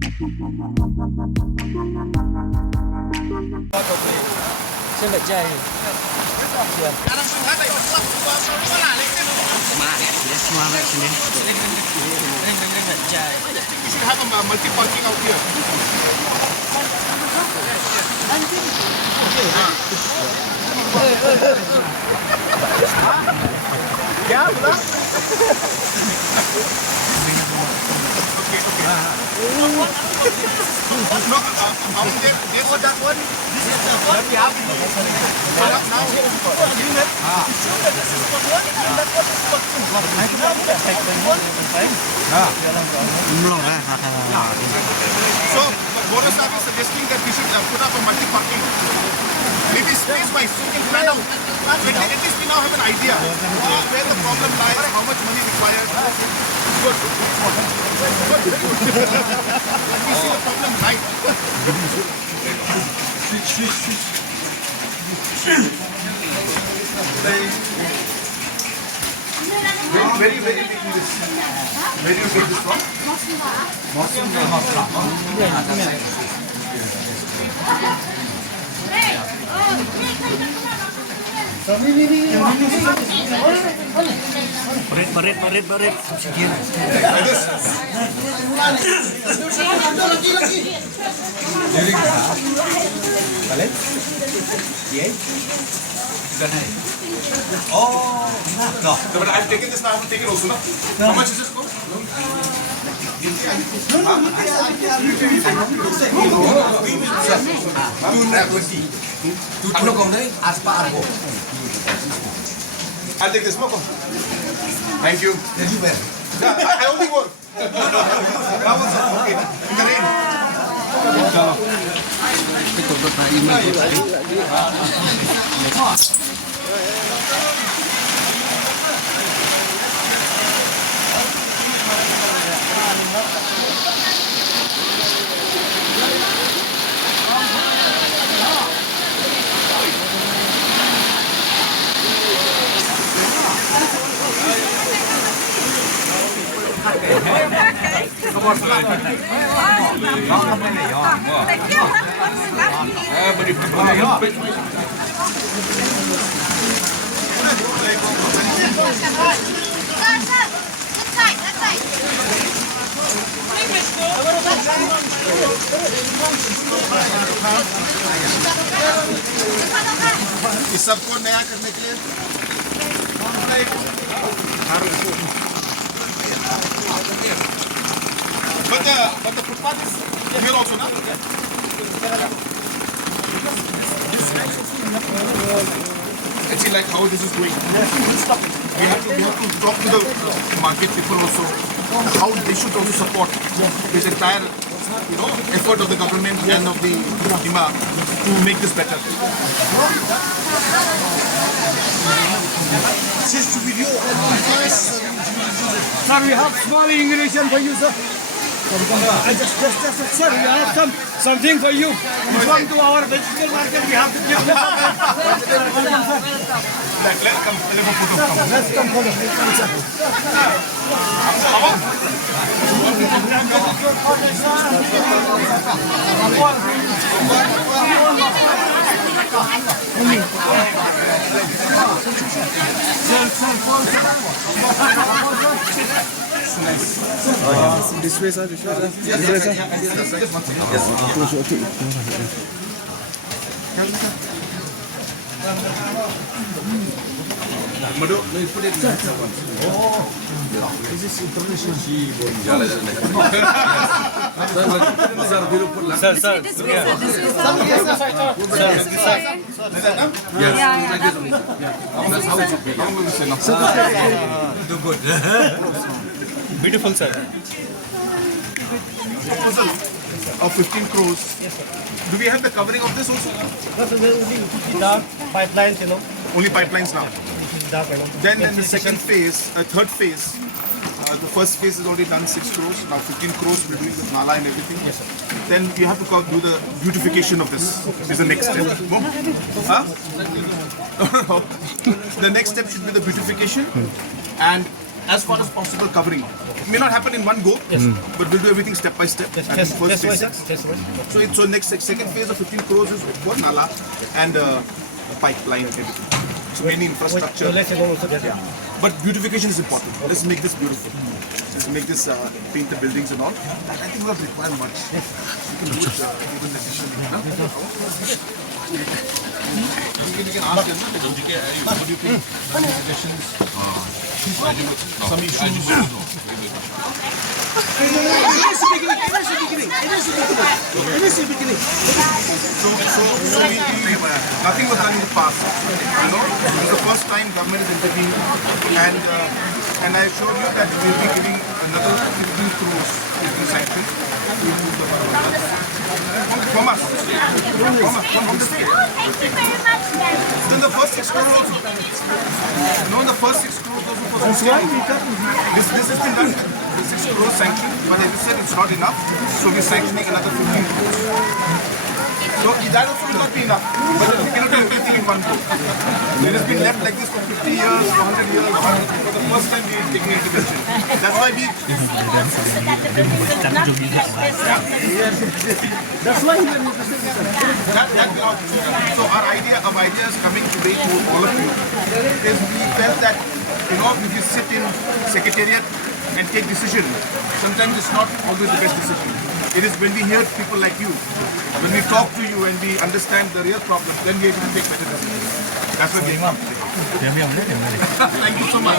Xin lỗi chơi. You should have a multi-parking out here. क्या बोला? Okay. No, they got that one. This is the one we have. Now, so, Boris Saab is suggesting that we should put up a multi-parking. Maybe space-wise, so we can plan out. At least we now have an idea where the problem lies, how much money required. Good. Let me see the problem right. Where do you take this? Where do you take this from? Baret. Oh, no. But I've taken this now. I will take it also. No? How much is this? I'll take this. Thank you. I only work. Okay. In the rain. इस सबको नया करने के लिए but the footpath is here also, na? Let's see like how this is going. We have to talk to the market people also, how they should also support this entire effort of the government and of the IMA to make this better. Sir, we have small ingredient for you, sir. Just, sir, we have something for you. You come to our vegetable market, we have to give you Let's come for the This way, sir. This way, sir. Madhu, no, you put it in the one. Oh, this is international. That's how it should be. Do good. Beautiful, sir. Proposal of 15 crores. Do we have the covering of this also? The pipelines, Only pipelines now. Then in the second phase, third phase, the first phase is already done 6 crores. Now 15 crores we're doing with Nala and everything. Yes, sir. Then we have to do the beautification of this. Is the next step. Huh? The next step should be the beautification, and as far as possible covering. It may not happen in one go, but we'll do everything step by step. I think first phase. So next second phase of 15 crores is for Nala and pipeline and everything. So mainly infrastructure. But beautification is important. Let's make this beautiful. Let's make this paint the buildings and all. I think we don't require much. We can do it even additionally. You can ask them. What do you think? Any suggestions? Some issues? So nothing was done in the past. You know, it was the first time government is intervening, and I assure you that we will be giving another 15 crores if we sanction to improve the from us, from the state. Thank you very much, then. In the first 6 crores also. You know, in the first 6 crores also for this has been done. The 6 crores sanctioned, but as you said, it's not enough. So we're sanctioning another 15 crores. So that also will not be enough. But we cannot do everything in one go. It has been left like this for 50 years, 100 years. For the first time we are taking intervention. That's why we. That's why we are interested in So our idea is coming today to all of you is we felt that, you know, if you sit in secretariat and take decision, sometimes it's not always the best decision. It is when we hear people like you, when we talk to you and we understand the real problem, then we are able to take better decisions. That's what we are. Thank you so much.